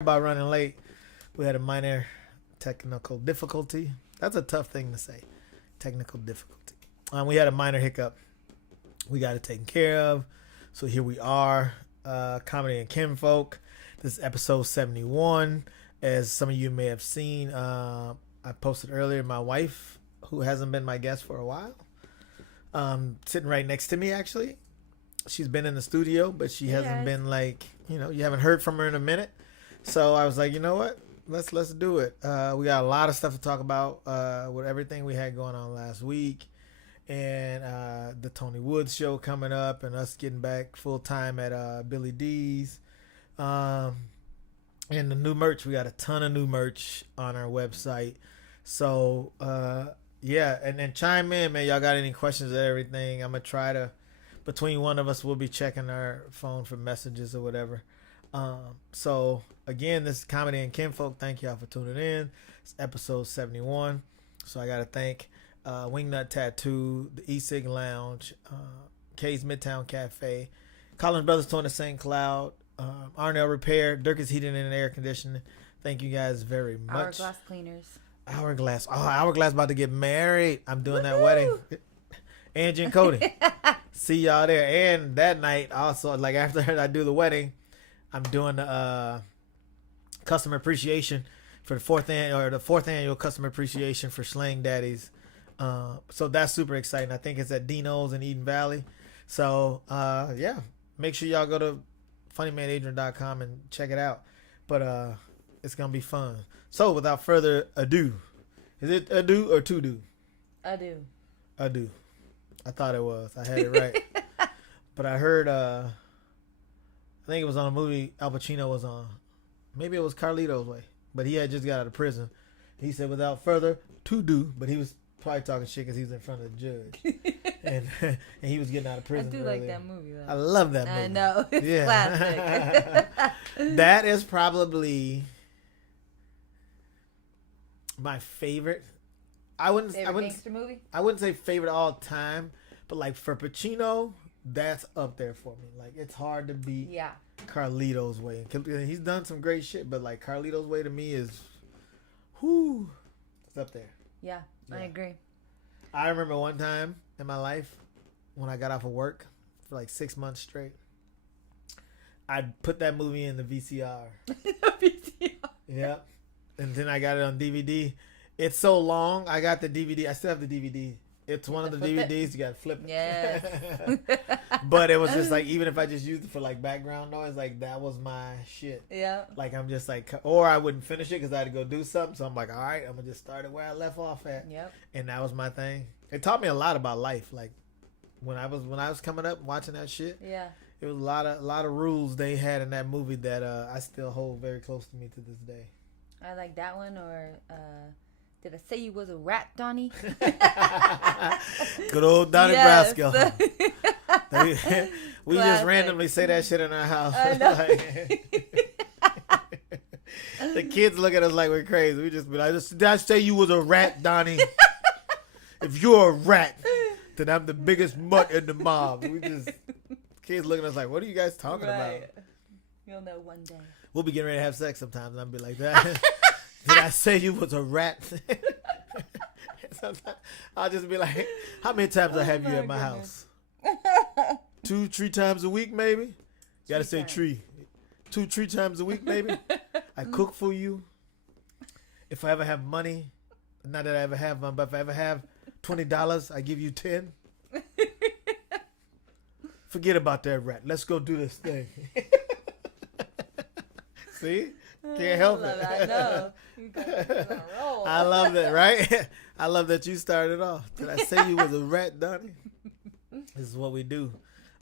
About running late. We had a minor technical difficulty. That's a tough thing to say. Technical difficulty. We had a minor hiccup. We got it taken care of. So here we are. Comedy and Kinfolk. This is episode 71. As some of you may have seen, I posted earlier my wife, who hasn't been my guest for a while, sitting right next to me actually. She's been in the studio, but she hasn't been you haven't heard from her in a minute. So I was like, you know what? Let's do it. We got a lot of stuff to talk about with everything we had going on last week, and the Tony Woods show coming up, and us getting back full time at Billy D's, and the new merch. We got a ton of new merch on our website. So yeah, and then chime in, man. Y'all got any questions or everything? I'm gonna try to. Between one of us, we'll be checking our phone for messages or whatever. So again, this is Comedy and Kinfolk. Thank y'all for tuning in. It's episode 71. So I got to thank Wingnut Tattoo, the E-Sig Lounge, K's Midtown Cafe, Collins Brothers Torn to St. Cloud, Arnell Repair, Dirk's Heating and Air Conditioning. Thank you guys very much. Hourglass Cleaners. Hourglass. Oh, Hourglass about to get married. I'm doing that wedding. Angie and Cody. See y'all there. And that night also, like after I do the wedding, I'm doing the customer appreciation for the fourth annual customer appreciation for Slang Daddies. So that's super exciting. I think it's at Dino's in Eden Valley. So yeah, make sure y'all go to funnymanadrian.com and check it out. But it's gonna be fun. So without further ado, is it ado or to do? Ado. Ado. I thought it was. I had it right. But I heard I think it was on a movie Al Pacino was on. Maybe it was Carlito's Way. But he had just got out of prison. He said without further to do, but he was probably talking shit because he was in front of the judge. and he was getting out of prison. I do earlier. like that movie though. I love that movie. I know. It's classic. That is probably my favorite. I wouldn't gangster movie? I wouldn't say favorite all time, but like for Pacino, that's up there for me. Like it's hard to beat Carlito's Way. He's done some great shit, but like Carlito's Way to me is it's up there. Yeah, I agree. I remember one time in my life when I got off of work for like 6 months straight, I put that movie in the VCR. VCR. Yep. And then I got it on DVD. It's so long. I got the DVD. I still have the DVD. It's one of the DVDs. You got to flip it. Yes. But it was just like, even if I just used it for like background noise, like that was my shit. Yeah. Like I'm just like, or I wouldn't finish it because I had to go do something. So I'm like, all right, I'm going to just start it where I left off at. Yep. And that was my thing. It taught me a lot about life. Like when I was coming up watching that shit. Yeah. It was a lot of rules they had in that movie that I still hold very close to me to this day. I like that one, or did I say you was a rat, Donnie? Good old Donnie Brasco. We just Classic. randomly say that shit in our house. I know. The kids look at us like we're crazy. We just be like, did I say you was a rat, Donnie? If you're a rat, then I'm the biggest mutt in the mob. Kids looking at us like, what are you guys talking about? You'll know one day. We'll be getting ready to have sex sometimes, and I'll be like, that. Did I say you was a rat? Sometimes I'll just be like, how many times I have you at my house? 2-3 times a week, maybe? You gotta say tree. 2-3 times a week, maybe? I cook for you. If I ever have money, not that I ever have one, but if I ever have $20, I give you 10. Forget about that rat. Let's go do this thing. See? Can't help it. I know. You got to roll. I love that, right? I love that you started off. Did I say you was a rat, Donnie? This is what we do.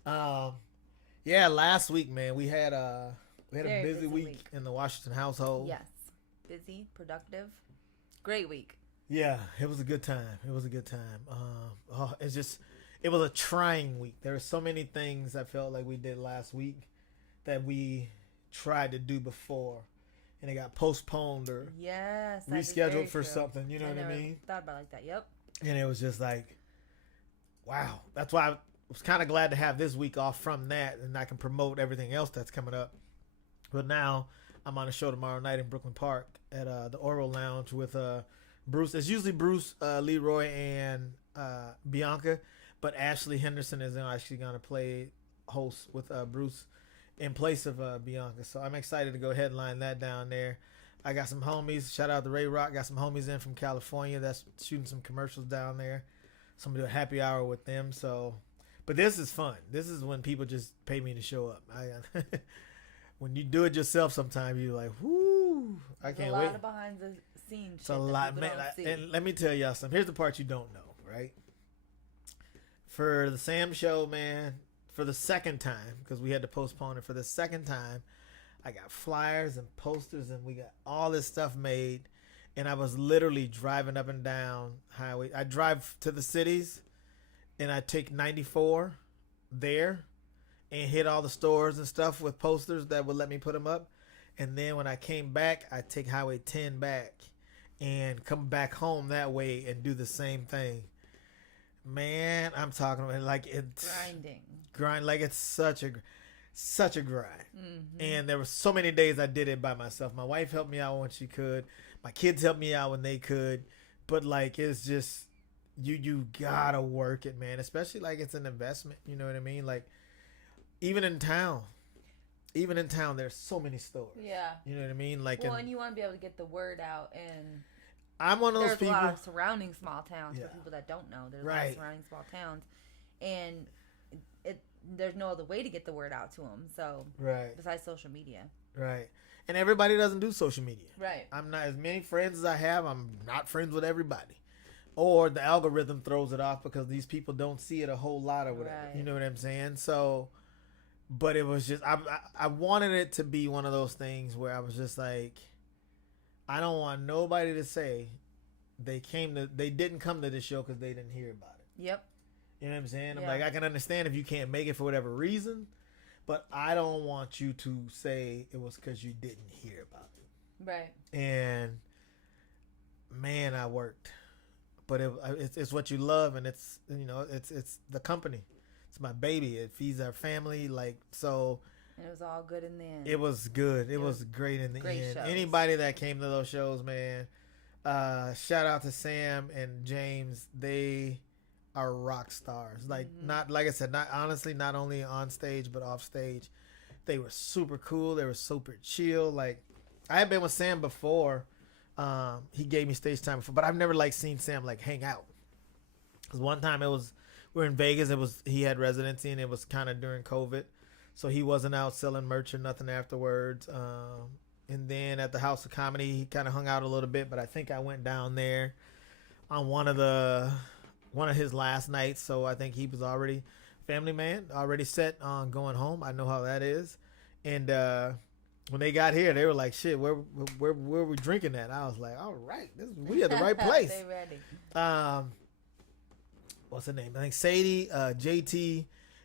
Yeah, last week, man, we had a busy week in the Washington household. Yes. Busy, productive. Great week. Yeah, it was a good time. It was a trying week. There were so many things I felt like we did last week that we tried to do before, and it got postponed or rescheduled for something. You know what I mean? Thought about it like that. Yep. And it was just like, wow. That's why I was kind of glad to have this week off from that, and I can promote everything else that's coming up. But now I'm on a show tomorrow night in Brooklyn Park at the Oro Lounge with Bruce. It's usually Bruce, Leroy, and Bianca, but Ashley Henderson is actually going to play host with Bruce in place of Bianca. So I'm excited to go headline that down there. I got some homies. Shout out to Ray Rock. Got some homies in from California that's shooting some commercials down there. So I'm gonna do a happy hour with them. So, but this is fun. This is when people just pay me to show up. When you do it yourself, sometimes you're like, "Whoo, I can't wait." A lot of behind the scenes. It's a lot, man. And let me tell y'all something. Here's the part you don't know, right? For the Sam show, man, for the second time, because we had to postpone it for the second time, I got flyers and posters and we got all this stuff made. And I was literally driving up and down highway. I drive to the cities and I take 94 there and hit all the stores and stuff with posters that would let me put them up. And then when I came back, I take Highway 10 back and come back home that way and do the same thing. Man, I'm talking about like it's grind, like it's such a grind. Mm-hmm. And there were so many days I did it by myself. My wife helped me out when she could. My kids helped me out when they could. But like it's just you gotta work it, man. Especially like it's an investment. You know what I mean? Like even in town, there's so many stores. Yeah. You know what I mean? Like and you want to be able to get the word out and. I'm one of those people. There's a lot of surrounding small towns for people that don't know. There's a lot of surrounding small towns, and there's no other way to get the word out to them. So besides social media, and everybody doesn't do social media. I'm not as many friends as I have. I'm not friends with everybody, or the algorithm throws it off because these people don't see it a whole lot or whatever. You know what I'm saying? So, but it was just I wanted it to be one of those things where I was just like. I don't want nobody to say they didn't come to this show because they didn't hear about it. Yep. You know what I'm saying? I'm like, I can understand if you can't make it for whatever reason, but I don't want you to say it was because you didn't hear about it. Right. And man, I worked, but it's what you love, and it's it's the company. It's my baby. It feeds our family, like so. And it was all good in the end. It was good. It was great in the end. Shows. Anybody that came to those shows, man, shout out to Sam and James. They are rock stars. Like not like I said, not only on stage but off stage. They were super cool. They were super chill. Like I had been with Sam before. He gave me stage time before, but I've never like seen Sam like hang out. Cause one time we were in Vegas. He had residency and it was kind of during COVID. So he wasn't out selling merch or nothing afterwards. And then at the House of Comedy, he kind of hung out a little bit. But I think I went down there on one of his last nights. So I think he was already family man, already set on going home. I know how that is. And when they got here, they were like, "Shit, where were we drinking at?" I was like, "All right, we at the right place." They ready. What's her name? I think Sadie, JT.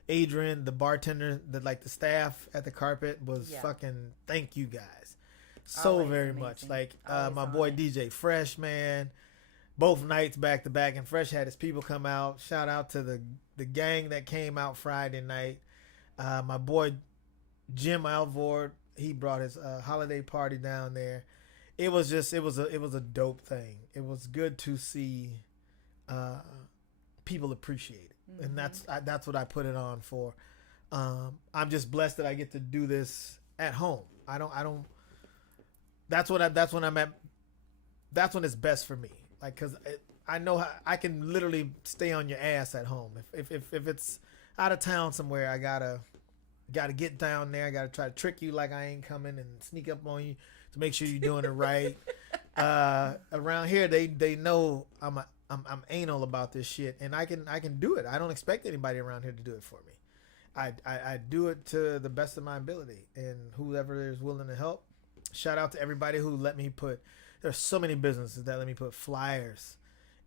Adrian, the bartender, the staff at the carpet was fucking thank you guys so always very amazing. Much. Like my boy DJ Fresh, man, both nights back to back, and Fresh had his people come out. Shout out to the gang that came out Friday night. My boy Jim Alvord, he brought his holiday party down there. It was a dope thing. It was good to see people appreciate it. And that's what I put it on for. I'm just blessed that I get to do this at home. I don't. That's when I'm at. That's when it's best for me. Like, cause I know how I can literally stay on your ass at home. If it's out of town somewhere, I gotta get down there. I gotta try to trick you like I ain't coming and sneak up on you to make sure you're doing it right. Around here, they know I'm anal about this shit, and I can do it. I don't expect anybody around here to do it for me. I do it to the best of my ability, and whoever is willing to help. Shout out to everybody who let me put. There's so many businesses that let me put flyers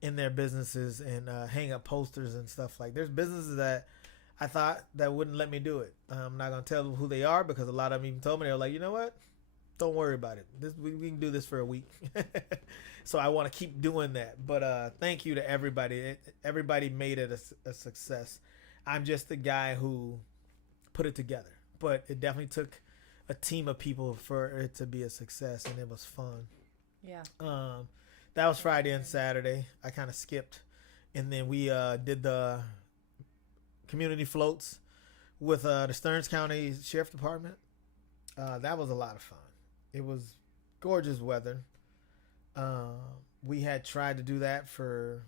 in their businesses and hang up posters and stuff. Like there's businesses that I thought that wouldn't let me do it. I'm not gonna tell them who they are because a lot of them even told me, they were like, you know what? Don't worry about it. We can do this for a week. So I want to keep doing that. But thank you to everybody. Everybody made it a success. I'm just the guy who put it together. But it definitely took a team of people for it to be a success, and it was fun. Yeah. That was Friday and Saturday. I kind of skipped, and then we did the community floats with the Stearns County Sheriff Department. That was a lot of fun. It was gorgeous weather. We had tried to do that for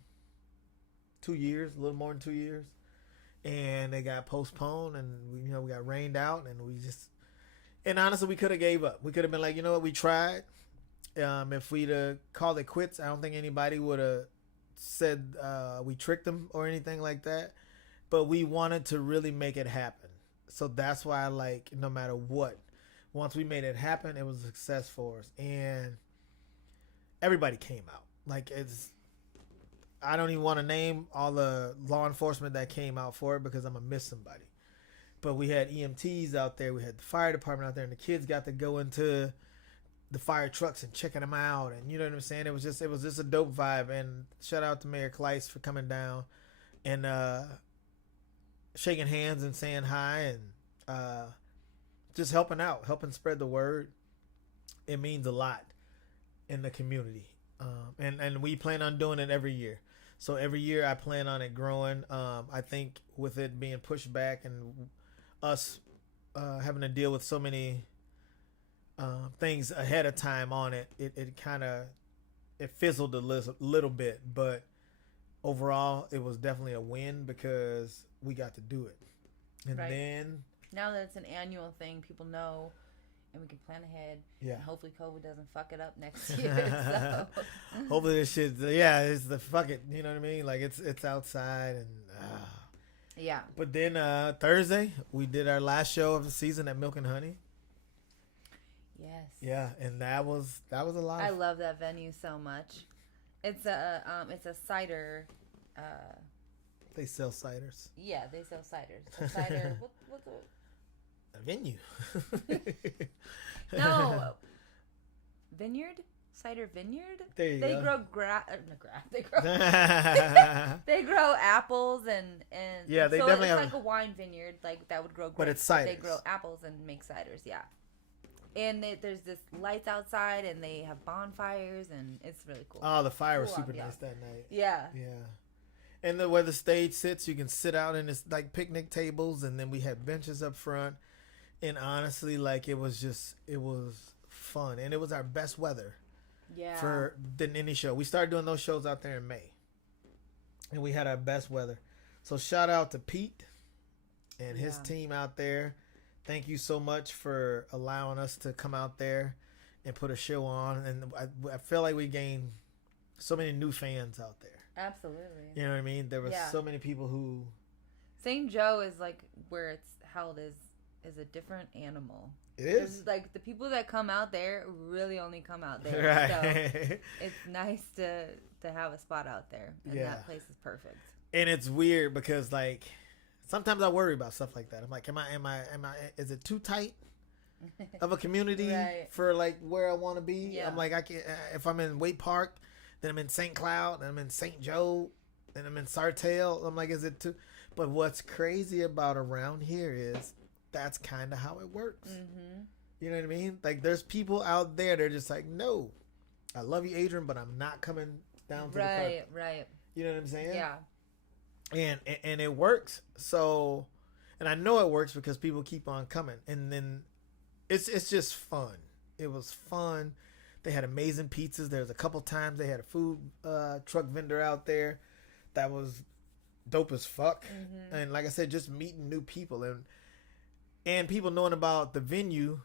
2 years, a little more than 2 years, and they got postponed, and we got rained out, and honestly, we could have gave up. We could have been like, you know what, we tried. If we'd called it quits, I don't think anybody would have said we tricked them or anything like that. But we wanted to really make it happen. So that's why, like, no matter what, once we made it happen, it was a success for us. And everybody came out. Like, I don't even want to name all the law enforcement that came out for it because I'm going to miss somebody. But we had EMTs out there. We had the fire department out there. And the kids got to go into the fire trucks and checking them out. And you know what I'm saying? It was just a dope vibe. And shout out to Mayor Kleiss for coming down and shaking hands and saying hi and just helping out, helping spread the word. It means a lot in the community. And we plan on doing it every year. So every year I plan on it growing. I think with it being pushed back and us having to deal with so many things ahead of time on it, it kind of fizzled a little bit. But overall, it was definitely a win because we got to do it. And then now that it's an annual thing, people know, and we can plan ahead. Yeah. And hopefully COVID doesn't fuck it up next year. So. Hopefully this shit, it's the fuck it. You know what I mean? Like it's outside and. Yeah. But then Thursday we did our last show of the season at Milk and Honey. Yes. Yeah, and that was a lot. I love that venue so much. It's a cider. They sell ciders. Yeah, they sell ciders. A cider. What's a venue? No, vineyard. Cider vineyard. There you go. They grow They grow apples and yeah, they so definitely it's have like a wine vineyard like that would grow grapes. But it's ciders. They grow apples and make ciders. Yeah. And there's this lights outside, and they have bonfires, and it's really cool. Oh, the fire was super nice that night. Yeah. Yeah. And where the stage sits, you can sit out in this like picnic tables, and then we had benches up front. And honestly, like it was fun, and it was our best weather. Yeah. Than any show. We started doing those shows out there in May, and we had our best weather. So shout out to Pete and his team out there. Thank you so much for allowing us to come out there and put a show on. And I feel like we gained so many new fans out there. Absolutely. You know what I mean? There were so many people who... St. Joe is like where it's held is a different animal. It is? There's like the people that come out there really only come out there. Right. So it's nice to have a spot out there. And that place is perfect. And it's weird because like... Sometimes I worry about stuff like that. I'm like, is it too tight of a community for like where I want to be? Yeah. I'm like, I can't, if I'm in Waite Park, then I'm in St. Cloud, then I'm in St. Joe, then I'm in Sartell. I'm like, is it too? But what's crazy about around here is that's kind of how it works. Mm-hmm. You know what I mean? Like there's people out there that are just like, no, I love you, Adrian, but I'm not coming down to the carpet. Right. You know what I'm saying? Yeah. And it works. So, and I know it works because people keep on coming. And then it's just fun. It was fun. They had amazing pizzas. There was a couple times they had a food truck vendor out there that was dope as fuck. Mm-hmm. And like I said, just meeting new people and people knowing about the venue.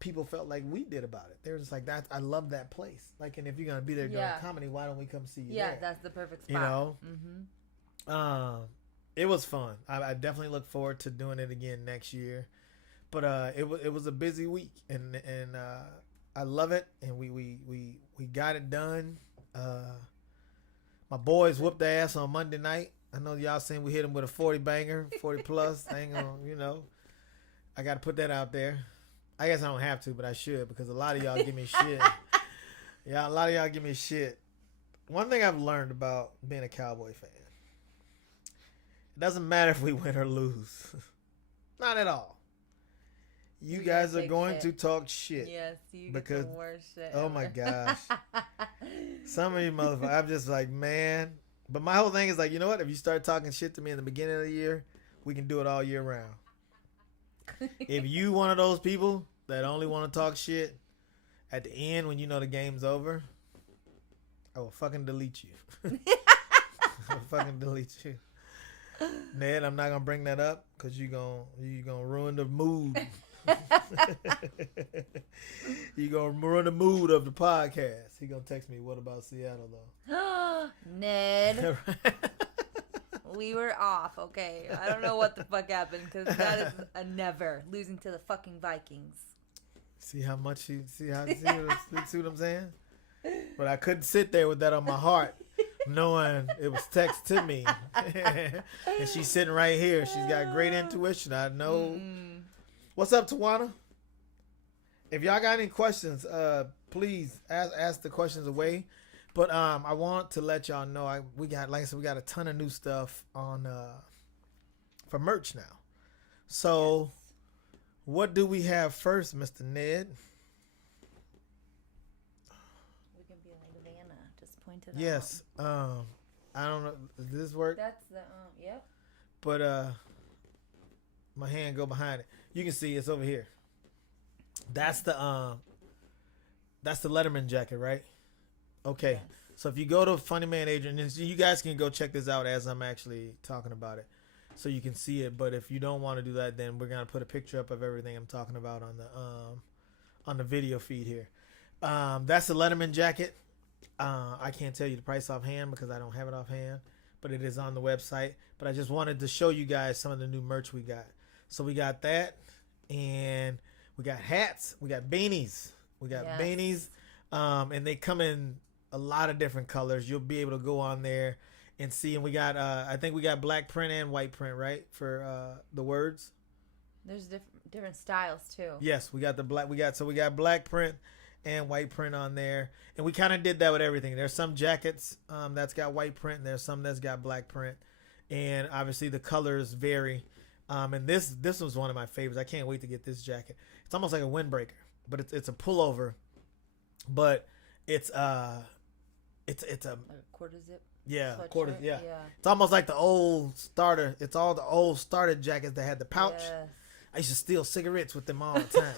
People felt like we did about it. They were just like, that. I love that place. Like, and if you're gonna be there doing comedy, why don't we come see you? Yeah, there? that's the perfect spot. You know. Mm-hmm. It was fun. I definitely look forward to doing it again next year. But it was a busy week, and I love it. And we got it done. My boys whooped their ass on Monday night. I know y'all seen we hit them with a 40 banger, 40 plus. I ain't gonna, I got to put that out there. I guess I don't have to, but I should because a lot of y'all give me shit. Yeah, a lot of y'all give me shit. One thing I've learned about being a Cowboy fan. It doesn't matter if we win or lose. Not at all. You guys are going to talk shit. Yes, you get the worst shit. Oh my gosh. Some of you motherfuckers, I'm just like, man. But my whole thing is like, you know what? If you start talking shit to me in the beginning of the year, we can do it all year round. If you one of those people that only want to talk shit at the end when you know the game's over, I will fucking delete you. I will fucking delete you. Ned, I'm not gonna bring that up because you gonna ruin the mood. You gonna ruin the mood of the podcast. He gonna text me, what about Seattle though? Ned. We were off, okay? I don't know what the fuck happened because that is a never. Losing to the fucking Vikings. See how much you see what I'm saying? But I couldn't sit there with that on my heart, knowing it was text to me. And she's sitting right here. She's got great intuition. I know. What's up, Tawana? If y'all got any questions, please ask the questions away. But I want to let y'all know we got a ton of new stuff on for merch now. So, what do we have first, Mr. Ned? We can be like Vanna, just point it out. Yes. I don't know. Does this work? That's the yep. But my hand go behind it. You can see it's over here. That's the Letterman jacket, right? Okay. Yes. So if you go to Funny Man Adrian, you guys can go check this out as I'm actually talking about it, so you can see it. But if you don't want to do that, then we're gonna put a picture up of everything I'm talking about on the video feed here. That's the Letterman jacket. I can't tell you the price offhand because I don't have it offhand, but it is on the website. But I just wanted to show you guys some of the new merch we got. So we got that, and we got hats, we got beanies, beanies, and they come in a lot of different colors. You'll be able to go on there and see. And we got, I think we got black print and white print, right, for the words. There's different styles too. Yes, we got the black. We got black print and white print on there, and we kind of did that with everything. There's some jackets that's got white print, and there's some that's got black print, and obviously the colors vary. And this was one of my favorites. I can't wait to get this jacket. It's almost like a windbreaker, but it's a pullover, but it's a quarter zip. Yeah, sweatshirt. Quarter. Yeah. It's almost like the old starter. It's all the old starter jackets that had the pouch. Yes. I used to steal cigarettes with them all the time.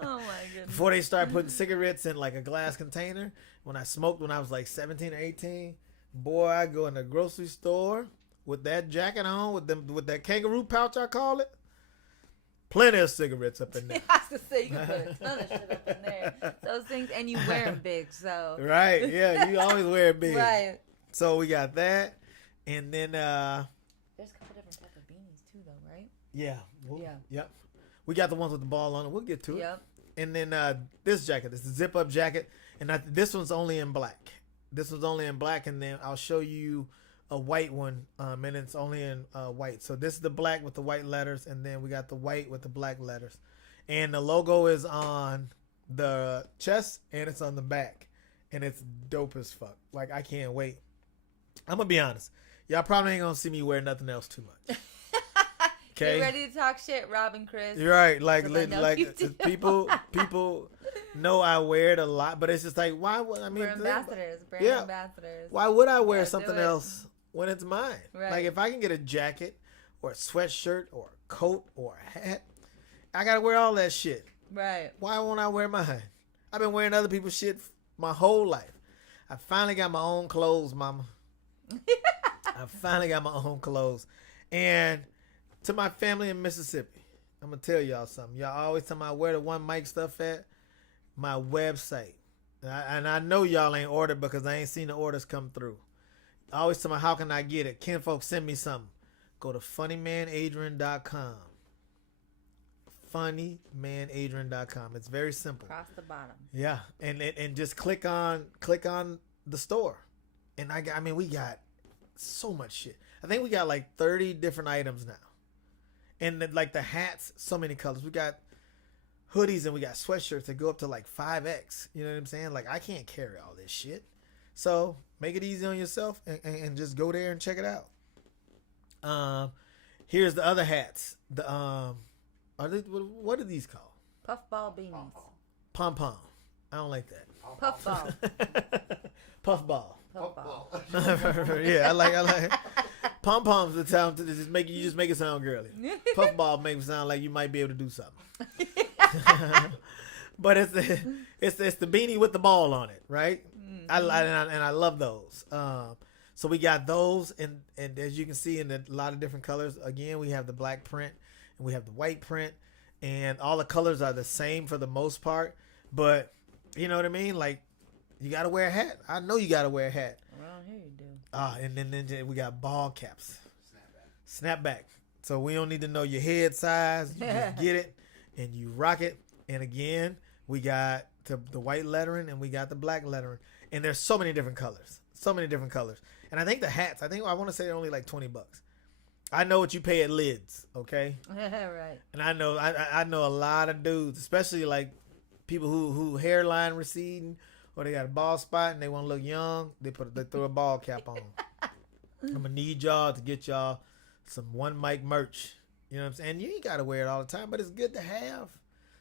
Oh my goodness! Before they started putting cigarettes in like a glass container, when I smoked when I was like 17 or 18, boy, I go in the grocery store with that jacket on, with that kangaroo pouch, I call it. Plenty of cigarettes up in there. I was to say, you can put a ton of shit up in there. Those things, and you wear them big, so. Right, yeah, you always wear it big. Right. So we got that, and then there's a couple different types of beanies too, though, right? Yeah. Yep. We got the ones with the ball on it. We'll get to it. Yep. And then this jacket, this is a zip-up jacket, and this one's only in black. This one's only in black, and then I'll show you a white one, and it's only in white. So this is the black with the white letters, and then we got the white with the black letters. And the logo is on the chest, and it's on the back, and it's dope as fuck. Like, I can't wait. I'm gonna be honest. Y'all probably ain't gonna see me wear nothing else too much. Okay. You ready to talk shit, Robin, Chris? You're right. Like people know I wear it a lot, but it's just like, why would I mean? We're ambassadors, brand ambassadors. Why would I wear something else when it's mine? Right. Like if I can get a jacket or a sweatshirt or a coat or a hat, I gotta wear all that shit. Right. Why won't I wear mine? I've been wearing other people's shit my whole life. I finally got my own clothes, mama. I finally got my own clothes. And to my family in Mississippi, I'm going to tell y'all something. Y'all always tell me where the one mic stuff at. My website. And I know y'all ain't ordered because I ain't seen the orders come through. I always tell me, how can I get it? Ken folks, send me something. Go to funnymanadrian.com. funnymanadrian.com. It's very simple. Across the bottom. Yeah. And just click on the store. And I mean, we got so much shit. I think we got like 30 different items now. And like the hats, so many colors. We got hoodies and we got sweatshirts that go up to like 5X. You know what I'm saying? Like, I can't carry all this shit. So make it easy on yourself and just go there and check it out. Here's the other hats. Are they? What are these called? Puffball beanies. Pom pom. I don't like that. Puffball. Puffball. Puffball. Yeah, I like. Pom pom's the sound to just make you just make it sound girly. Puffball makes it sound like you might be able to do something. But it's the beanie with the ball on it, right? Mm-hmm. I love those. So we got those, and as you can see in a lot of different colors. Again, we have the black print and we have the white print, and all the colors are the same for the most part. But you know what I mean? Like, you gotta wear a hat. I know you gotta wear a hat. Around here you do. And then we got ball caps. Snapback. So we don't need to know your head size. You just get it and you rock it. And again, we got the white lettering and we got the black lettering. And there's so many different colors. And I think the hats, I want to say they're only like $20. I know what you pay at Lids, okay? Right. And I know a lot of dudes, especially like people who hairline receding, or they got a bald spot and they want to look young. They throw a ball cap on. I'm gonna need y'all to get y'all some One Mic merch. You know what I'm saying? You ain't gotta wear it all the time, but it's good to have.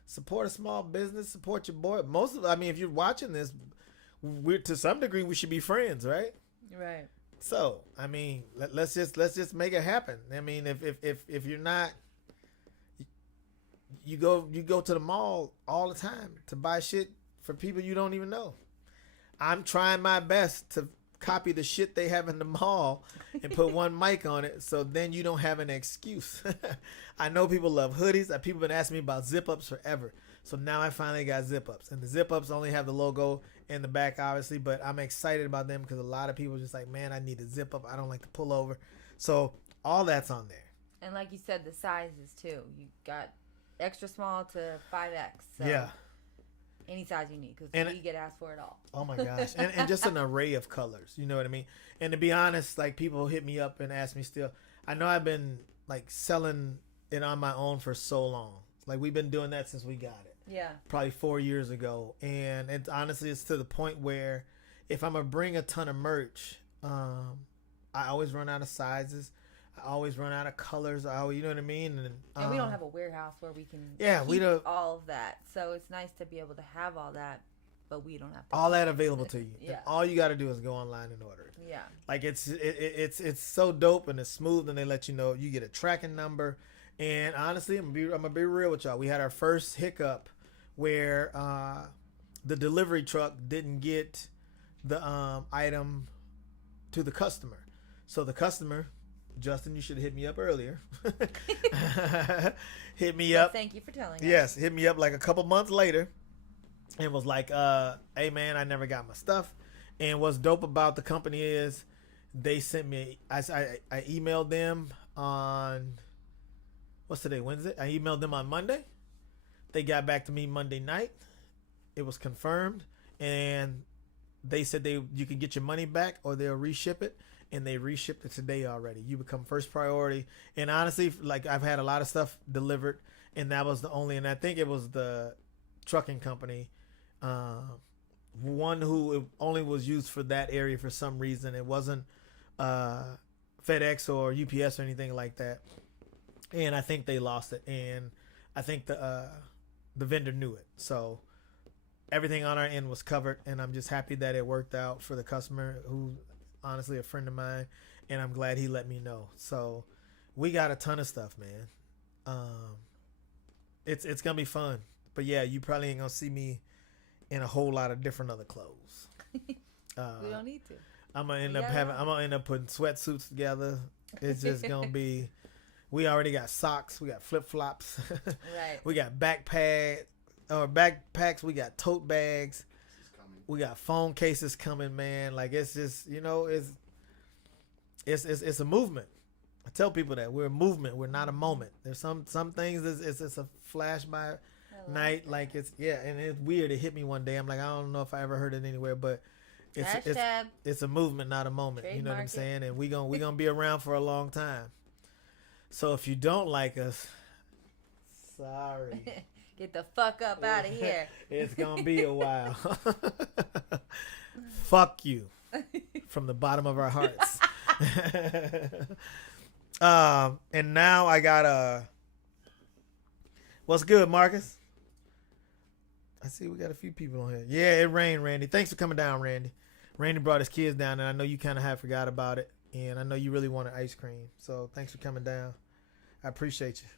Support a small business. Support your boy. If you're watching this, to some degree we should be friends, right? Right. So let's just make it happen. If you're not, you go to the mall all the time to buy shit for people you don't even know. I'm trying my best to copy the shit they have in the mall and put One Mic on it, so then you don't have an excuse. I know people love hoodies. People been asking me about zip-ups forever. So now I finally got zip-ups. And the zip-ups only have the logo in the back, obviously, but I'm excited about them because a lot of people are just like, man, I need a zip-up. I don't like to pull over. So all that's on there. And like you said, the sizes, too. You got extra small to 5X. So. Yeah. Any size you need, because we get asked for it all. Oh my gosh. and just an array of colors. You know what I mean? And to be honest, like, people hit me up and ask me still. I know I've been like selling it on my own for so long. Like, we've been doing that since we got it. Yeah. Probably 4 years ago. And it's to the point where if I'm going to bring a ton of merch, I always run out of sizes. I always run out of colors. You know what I mean? And we don't have a warehouse where we can keep all of that. So it's nice to be able to have all that, but we don't have to all that available to you. Yeah. All you got to do is go online and order it. Yeah. Like, it's so dope and it's smooth, and they let you know you get a tracking number. And honestly, I'm gonna be real with y'all. We had our first hiccup where the delivery truck didn't get the item to the customer. So the customer, Justin, you should have hit me up earlier. Hit me up. Thank you for telling us. Yes, hit me up like a couple months later and was like, hey man, I never got my stuff. And what's dope about the company is they sent me, I emailed them on, what's today, Wednesday? I emailed them on Monday. They got back to me Monday night. It was confirmed. And they said you can get your money back or they'll reship it. And they reshipped it today already. You become first priority. And honestly, like, I've had a lot of stuff delivered, and that was the only, and I think it was the trucking company, one who it only was used for that area for some reason. It wasn't FedEx or UPS or anything like that. And I think they lost it. And I think the vendor knew it. So everything on our end was covered, and I'm just happy that it worked out for the customer, who honestly a friend of mine, and I'm glad he let me know. So we got a ton of stuff, man. It's gonna be fun. But yeah, you probably ain't gonna see me in a whole lot of different other clothes. We don't need to. I'm gonna end up putting sweatsuits together. It's just gonna be, we already got socks, we got flip flops, right? We got backpacks, we got tote bags. We got phone cases coming, man. Like, it's just, it's a movement. I tell people that we're a movement. We're not a moment. There's some things it's a flash by night. Like, and it's weird. It hit me one day. I'm like, I don't know if I ever heard it anywhere, but it's a movement, not a moment. You know what I'm saying? And we gonna be around for a long time. So if you don't like us, sorry. Get the fuck up out of here. It's gonna be a while. Fuck you from the bottom of our hearts. And now I got What's good, Marcus? I see we got a few people on here. Yeah, it rained, Randy. Thanks for coming down, Randy. Randy brought his kids down, and I know you kind of have forgot about it, and I know you really wanted ice cream. So thanks for coming down. I appreciate you,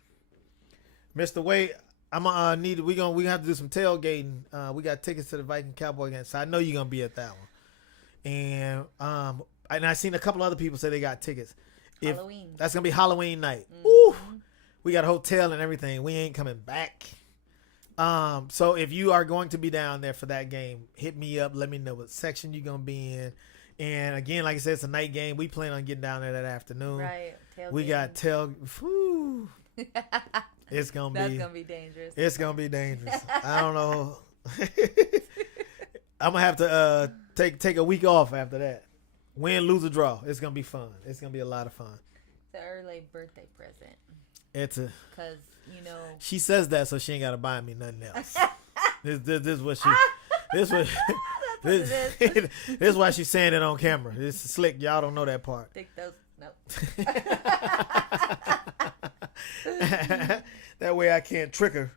Mr. Wade. I'm gonna we gonna have to do some tailgating. We got tickets to the Viking Cowboy game, so I know you're gonna be at that one. And I seen a couple other people say they got tickets. Halloween. That's gonna be Halloween night. Ooh, we got a hotel and everything. We ain't coming back. So if you are going to be down there for that game, hit me up. Let me know what section you're gonna be in. And again, like I said, it's a night game. We plan on getting down there that afternoon. Right. We got Whew. It's gonna That's gonna be dangerous. It's gonna be dangerous. I don't know. I'm gonna have to take a week off after that. Win, lose, or draw. It's gonna be fun. It's gonna be a lot of fun. It's an early birthday present. Because you know she says that so she ain't gotta buy me nothing else. This is what she. This is why she's saying it on camera. It's slick. Y'all don't know that part. Think those. Nope. That way I can't trick her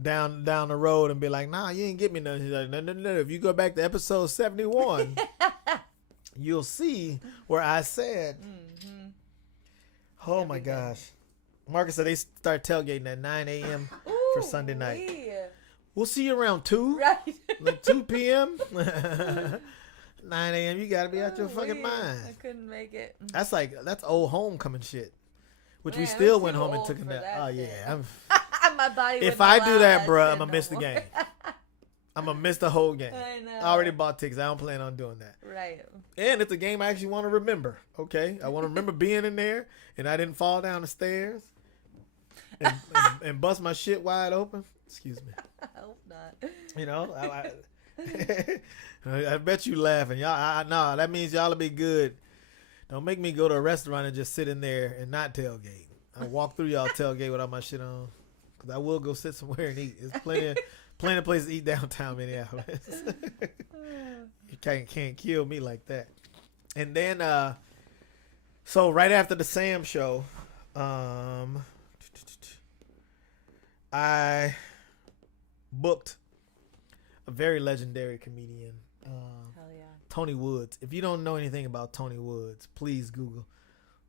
down the road and be like, nah, you ain't get me nothing. She's like, no. If you go back to episode 71, you'll see where I said, oh my gosh. Marcus said they start tailgating at 9 a.m. for Sunday night. We'll see you around 2. Right. Like 2 p.m. 9 a.m. You got to be out your fucking mind. I couldn't make it. That's old homecoming shit. Which we still went home and took a nap. Oh, yeah. My body if I do that, bro, I'm going to miss the game. I'm going to miss the whole game. I know. I already bought tickets. I don't plan on doing that. Right. And it's a game I actually want to remember. Okay? I want to remember being in there and I didn't fall down the stairs and bust my shit wide open. Excuse me. I hope not. You know, I bet you laughing. Y'all, no, that means y'all will be good. Don't make me go to a restaurant and just sit in there and not tailgate. I walk through y'all tailgate without my shit on. Because I will go sit somewhere and eat. There's plenty of places to eat downtown Minneapolis. You can't kill me like that. And then, so right after the Sam show, I booked a very legendary comedian, Hell yeah. Tony Woods. If you don't know anything about Tony Woods, please Google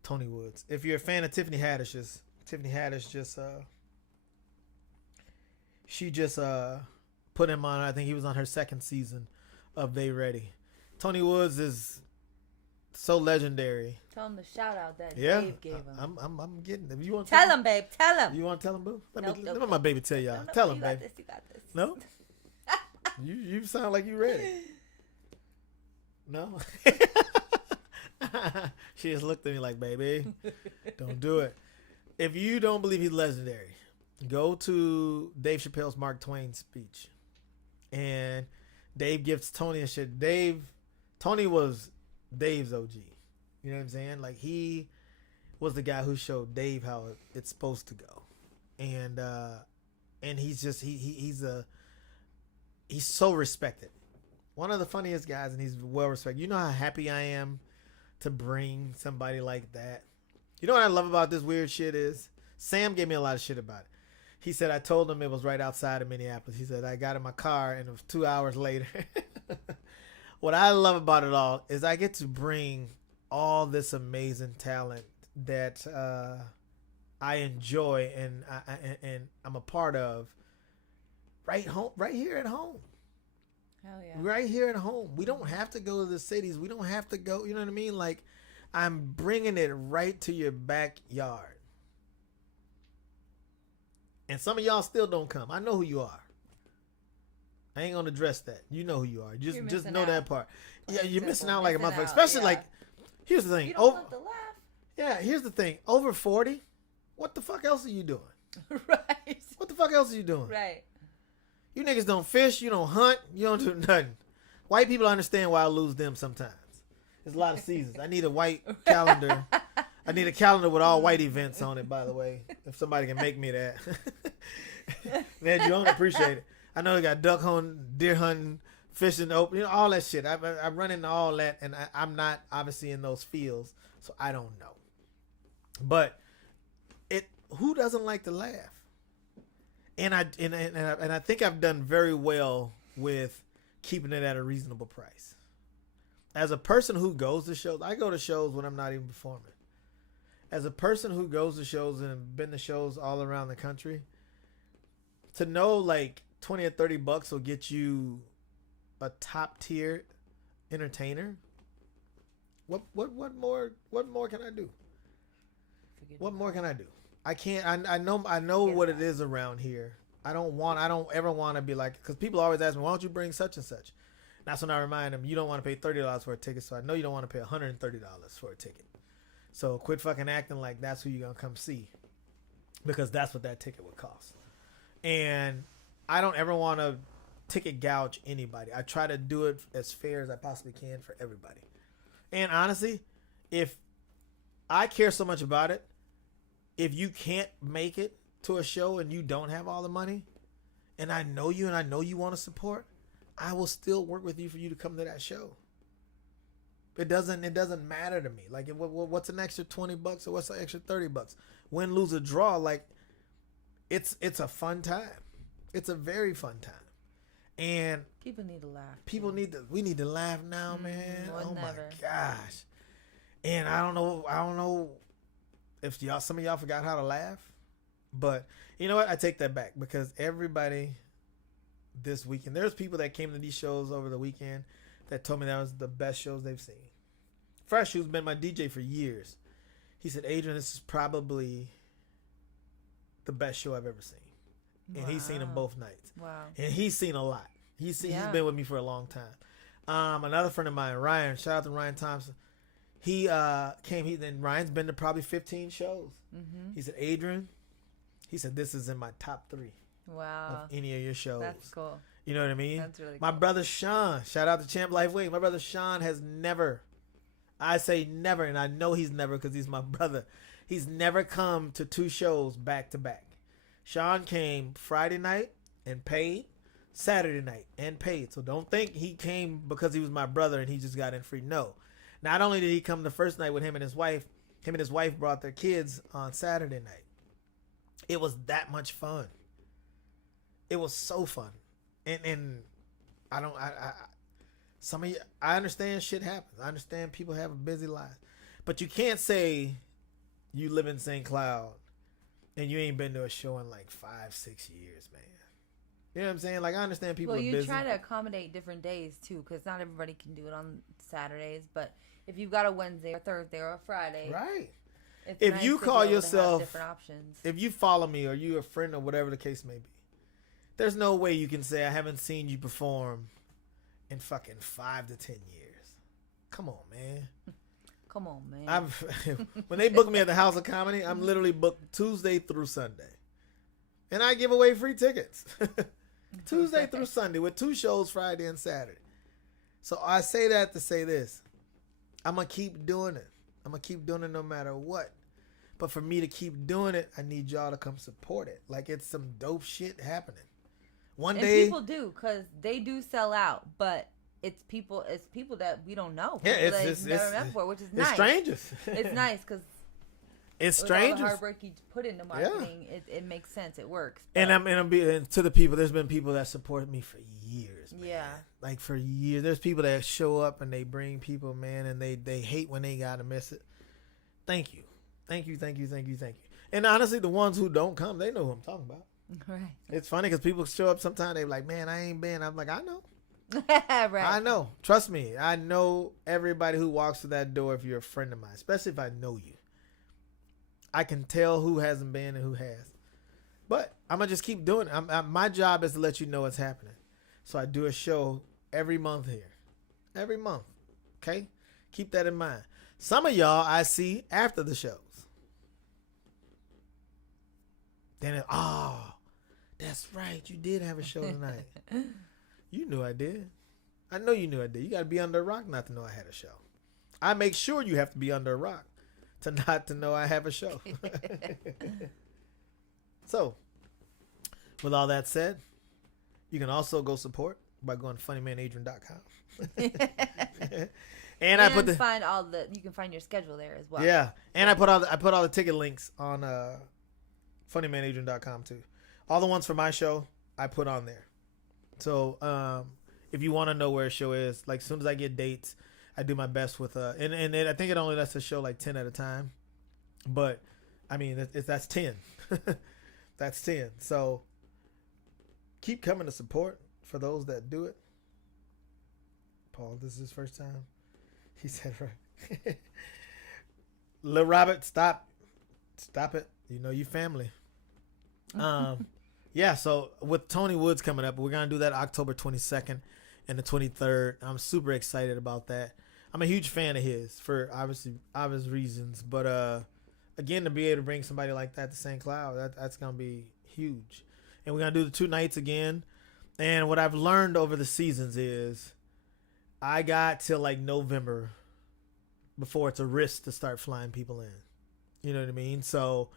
Tony Woods. If you're a fan of Tiffany Haddish just she just put him on. I think he was on her second season of They Ready. Tony Woods is so legendary. Tell him the shout out that Dave gave him. I'm getting them. You want tell him, babe. Tell him. You want to tell him, boo? Let me nope. my baby tell y'all. No, tell him, baby. You got this. No. You sound like you ready. No. She just looked at me like, baby, don't do it. If you don't believe he's legendary, go to Dave Chappelle's Mark Twain speech. And Dave gives Tony a shit. Tony was Dave's OG. You know what I'm saying? Like, he was the guy who showed Dave how it's supposed to go. And he's just, he's so respected. One of the funniest guys, and he's well respected. You know how happy I am to bring somebody like that. You know what I love about this weird shit is? Sam gave me a lot of shit about it. He said, I told him it was right outside of Minneapolis. He said, I got in my car and it was 2 hours later. What I love about it all is I get to bring all this amazing talent that I enjoy and I'm a part of right here at home. Hell yeah. Right here at home. We don't have to go to the cities. We don't have to go, you know what I mean? Like, I'm bringing it right to your backyard. And some of y'all still don't come. I know who you are. I ain't gonna address that. You know who you are. Just know that part. Yeah, you're missing out like a motherfucker. Especially like, here's the thing. You don't have to laugh. Yeah, here's the thing. Over 40, what the fuck else are you doing? Right. What the fuck else are you doing? Right. You niggas don't fish. You don't hunt. You don't do nothing. White people understand why I lose them sometimes. There's a lot of seasons. I need a white calendar. I need a calendar with all white events on it, by the way. If somebody can make me that. Man, you don't appreciate it. I know they got duck hunting, deer hunting, fishing, open, you know, all that shit. I run into all that, and I'm not obviously in those fields, so I don't know. But who doesn't like to laugh? And I think I've done very well with keeping it at a reasonable price. As a person who goes to shows, I go to shows when I'm not even performing. As a person who goes to shows and been to shows all around the country, to know like $20 or $30 will get you a top tier entertainer. What more can I do? What more can I do? I can't. I know what it is around here. I don't ever want to be like, because people always ask me, why don't you bring such and such? That's when I remind them, you don't want to pay $30 for a ticket, so I know you don't want to pay $130 for a ticket. So quit fucking acting like that's who you're gonna come see, because that's what that ticket would cost. And I don't ever want to ticket gouge anybody. I try to do it as fair as I possibly can for everybody. And honestly, if I care so much about it, if you can't make it to a show and you don't have all the money, and I know you want to support, I will still work with you for you to come to that show. It doesn't matter to me. Like, what's an extra $20 or what's an extra $30? Win, lose, or draw, like, it's a fun time. It's a very fun time. And people need to laugh. We need to laugh now, man. Oh my gosh. And I don't know if some of y'all forgot how to laugh, but you know what? I take that back, because everybody this weekend, there's people that came to these shows over the weekend that told me that was the best shows they've seen. Fresh, who's been my DJ for years, he said, Adrian, this is probably the best show I've ever seen. And he's seen them both nights. Wow. And he's seen a lot. He's been with me for a long time. Another friend of mine, Ryan, shout out to Ryan Thompson. He came. Then Ryan's been to probably 15 shows. Mm-hmm. He said, Adrian, he said, this is in my top 3. Wow. Of any of your shows. That's cool. You know what I mean? That's really cool. My brother Sean, shout out to Champ Lifeway. My brother Sean has never, I say never, and I know he's never, because he's my brother. He's never come to 2 shows back to back. Sean came Friday night and paid, Saturday night and paid. So don't think he came because he was my brother and he just got in free. No. Not only did he come the first night with him and his wife brought their kids on Saturday night. It was that much fun. It was so fun. And some of you, I understand shit happens. I understand people have a busy life. But you can't say you live in St. Cloud and you ain't been to a show in like 5-6 years, man. You know what I'm saying? Like, I understand people are busy. Well, you try to accommodate different days, too, because not everybody can do it on Saturdays. But if you've got a Wednesday or Thursday or a Friday. Right. If nice you call yourself, different options. If you follow me or you're a friend or whatever the case may be, there's no way you can say I haven't seen you perform in fucking 5 to 10 years. Come on, man. Come on, man. When they book me at the House of Comedy, I'm literally booked Tuesday through Sunday. And I give away free tickets. Tuesday through Sunday with 2 shows Friday and Saturday. So I say that to say this. I'm going to keep doing it. I'm going to keep doing it no matter what. But for me to keep doing it, I need y'all to come support it. Like, it's some dope shit happening. One day. People do, because they do sell out. But it's people that we don't know. Yeah, it's never met before, which is nice. It's strangers. It's nice because it's strangers. All the hard work you put into marketing, it makes sense. It works. And and to the people, there's been people that support me for years, man. Yeah. Like, for years. There's people that show up and they bring people, man, and they hate when they gotta miss it. Thank you. Thank you. And honestly, the ones who don't come, they know who I'm talking about. Right. It's funny because people show up sometimes, they're like, man, I ain't been. I'm like, I know. Right. I know. Trust me. I know everybody who walks through that door if you're a friend of mine, especially if I know you. I can tell who hasn't been and who has. But I'm going to just keep doing it. My job is to let you know what's happening. So I do a show every month here. Every month. Okay? Keep that in mind. Some of y'all I see after the shows. Then that's right. You did have a show tonight. You knew I did. I know you knew I did. You got to be under a rock not to know I had a show. I make sure you have to be under a rock to not to know I have a show. So, with all that said, you can also go support by going to funnymanadrian.com. And I put you can find your schedule there as well. Yeah. And I put all the ticket links on funnymanadrian.com too. all the ones for my show I put on there. So if you want to know where a show is, like as soon as I get dates, I do my best with and I think it only lets us show like 10 at a time, but I mean that's 10. That's 10. So keep coming to support for those that do it. Paul, this is his first time. He said, right. Lil Robert, stop it. You know you family. Yeah, so with Tony Woods coming up, we're going to do that October 22nd and the 23rd. I'm super excited about that. I'm a huge fan of his for obvious reasons. But again, to be able to bring somebody like that to St. Cloud, that's going to be huge. And we're going to do the 2 nights again. And what I've learned over the seasons is I got till like November before it's a risk to start flying people in. You know what I mean? So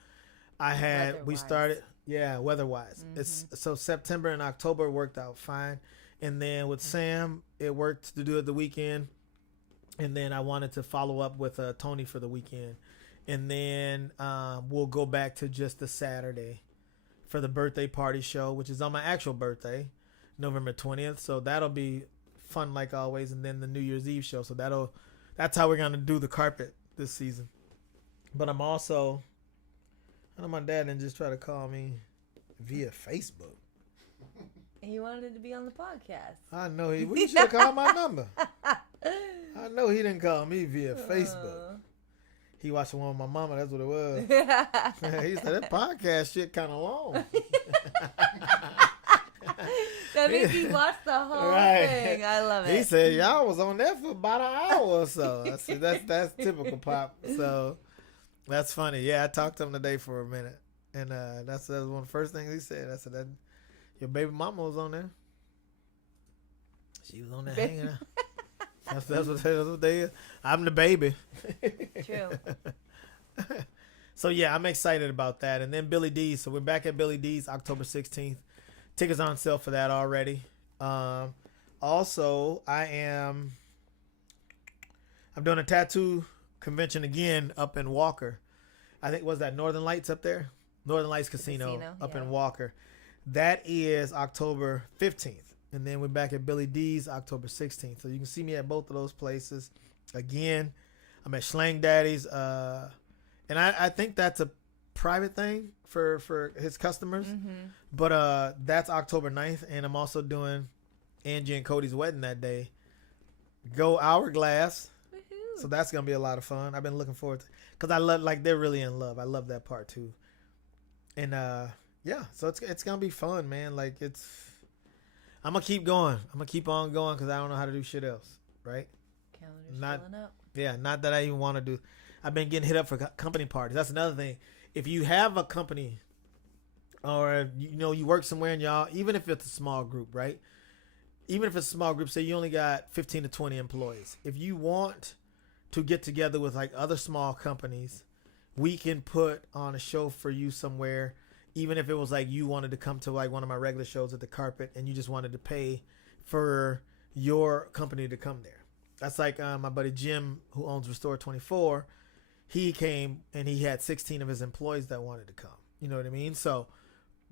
we started, weather-wise. Mm-hmm. It's so September and October worked out fine. And then with Sam, it worked to do it the weekend. And then I wanted to follow up with Tony for the weekend. And then we'll go back to just the Saturday for the birthday party show, which is on my actual birthday, November 20th. So that'll be fun like always. And then the New Year's Eve show. So that's how we're going to do the carpet this season. But I'm also, I know my dad didn't just try to call me via Facebook. He wanted to be on the podcast. I know we should have called my number. I know he didn't call me via Facebook. He watched the one with my mama. That's what it was. He said, that podcast shit kind of long. That means he watched the whole thing. I love it. He said, y'all was on there for about an hour or so. I said, that's typical Pop. So that's funny. Yeah, I talked to him today for a minute. And that's one of the first things he said. I said, that your baby mama was on there. She was on there hanging out. That's what they is. I'm the baby. True. So yeah, I'm excited about that. And then Billy D's. So we're back at Billy D's October 16th. Tickets on sale for that already. Also, I'm doing a tattoo convention again up in Walker. I think was that Northern Lights up there? Northern Lights Casino up in Walker. That is October 15th. And then we're back at Billy D's October 16th. So you can see me at both of those places. Again, I'm at Schlang Daddy's. And I think that's a private thing for his customers. Mm-hmm. But that's October 9th. And I'm also doing Angie and Cody's wedding that day. Go Hourglass. Woo-hoo. So that's going to be a lot of fun. I've been looking forward to it. Because I love, like, they're really in love. I love that part too. And yeah, so it's going to be fun, man. Like, I'm going to keep going. I'm going to keep on going because I don't know how to do shit else, right? Calendar's filling up. Yeah, not that I even want to do. I've been getting hit up for company parties. That's another thing. If you have a company or, you work somewhere and y'all, even if it's a small group, right? Even if it's a small group, say you only got 15 to 20 employees. If you want to get together with like other small companies, we can put on a show for you somewhere. Even if it was like you wanted to come to like one of my regular shows at the Carpet and you just wanted to pay for your company to come there. That's like my buddy Jim, who owns Restore 24. He came and he had 16 of his employees that wanted to come. You know what I mean? So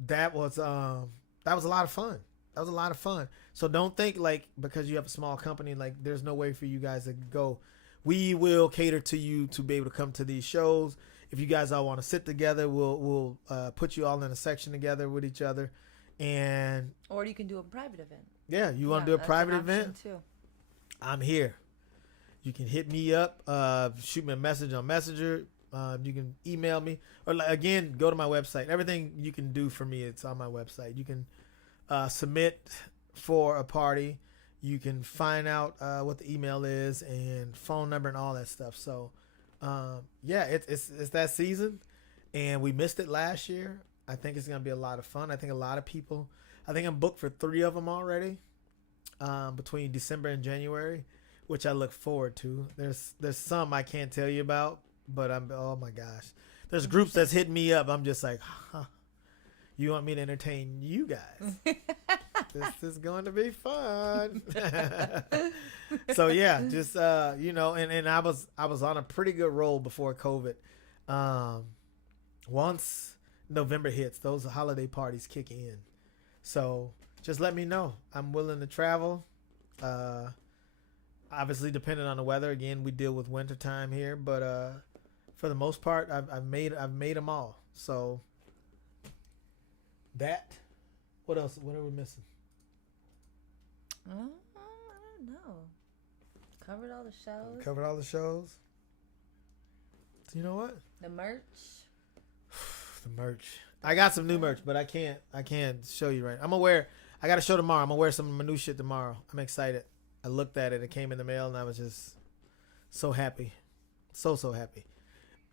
that was a lot of fun. That was a lot of fun. So don't think like because you have a small company, like there's no way for you guys to go. We will cater to you to be able to come to these shows. If you guys all want to sit together, we'll put you all in a section together with each other, or you can do a private event. Yeah, you want to do a private event too. I'm here. You can hit me up, shoot me a message on Messenger. You can email me, or again, go to my website. Everything you can do for me, it's on my website. You can submit for a party. You can find out what the email is and phone number and all that stuff. So. Yeah, it's that season, and we missed it last year. I think it's gonna be a lot of fun. I think a lot of people. I think I'm booked for 3 of them already, between December and January, which I look forward to. There's some I can't tell you about, but oh my gosh, there's groups that's hitting me up. I'm just like, huh, you want me to entertain you guys? This is going to be fun. So yeah, just and I was on a pretty good roll before COVID. November hits, those holiday parties kick in. So just let me know. I'm willing to travel. Obviously, depending on the weather. Again, we deal with wintertime here, but for the most part, I've made them all. So that. What else? What are we missing? I don't know. Covered all the shows. You know what? The merch. The merch. I got some new merch, but I can't show you right. I got a show tomorrow. I'm gonna wear some of my new shit tomorrow. I'm excited. I looked at it. It came in the mail, and I was just so happy, so happy.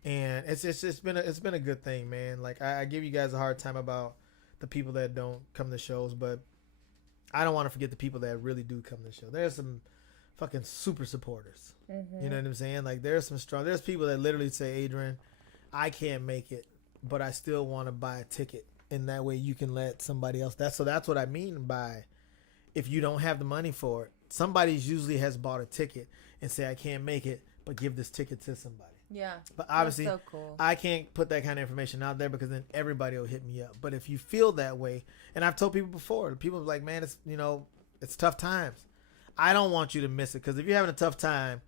And it's been a good thing, man. Like I give you guys a hard time about the people that don't come to shows, but I don't want to forget the people that really do come to the show. There's some fucking super supporters. Mm-hmm. You know what I'm saying? Like there's people that literally say, Adrian, I can't make it, but I still want to buy a ticket, and that way you can let somebody else. That's what I mean by, if you don't have the money for it, somebody usually has bought a ticket and say, I can't make it, but give this ticket to somebody. Yeah. But obviously, that's so cool. I can't put that kind of information out there because then everybody will hit me up. But if you feel that way, and I've told people before, people are like, man, it's tough times. I don't want you to miss it, because if you're having a tough time,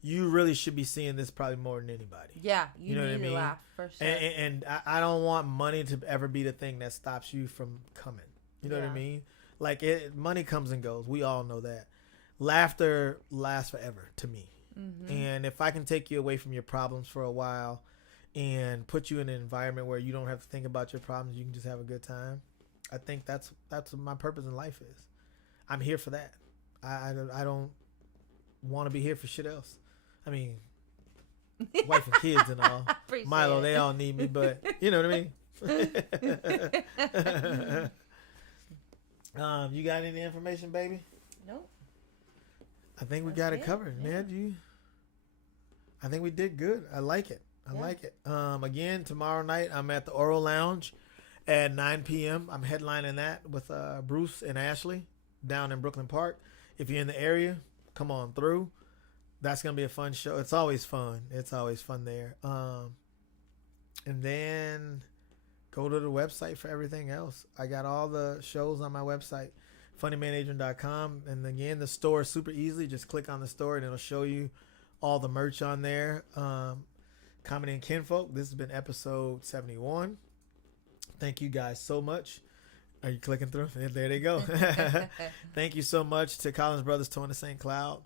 you really should be seeing this probably more than anybody. Yeah, you know need what I mean? To laugh, for sure. And I don't want money to ever be the thing that stops you from coming. You know what I mean? Like, money comes and goes. We all know that. Laughter lasts forever to me. Mm-hmm. And if I can take you away from your problems for a while and put you in an environment where you don't have to think about your problems, you can just have a good time, I think that's what my purpose in life is. I'm here for that. I don't want to be here for shit else. I mean, wife and kids and all. Milo, they all need me, but you know what I mean? You got any information, baby? Nope. I think we got it covered. Yeah. Man, I think we did good. I like it. I like it. Again, tomorrow night I'm at the Oro Lounge at 9 p.m. I'm headlining that with Bruce and Ashley down in Brooklyn Park. If you're in the area, come on through. That's going to be a fun show. It's always fun. It's always fun there. And then go to the website for everything else. I got all the shows on my website, funnymanadrian.com. And again, the store is super easy. Just click on the store and it'll show you all the merch on there. Comedy and Kinfolk, this has been episode 71. Thank you guys so much. Are you clicking through? There they go. Thank you so much to Collins Brothers Tour in St. Cloud,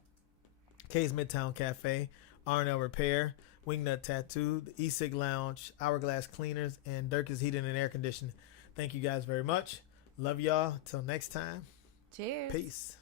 K's Midtown Cafe, R&L Repair, Wingnut Tattoo, the E-Sig Lounge, Hourglass Cleaners, and Dirk's Heating and Air Conditioning. Thank you guys very much. Love y'all. Till next time. Cheers. Peace.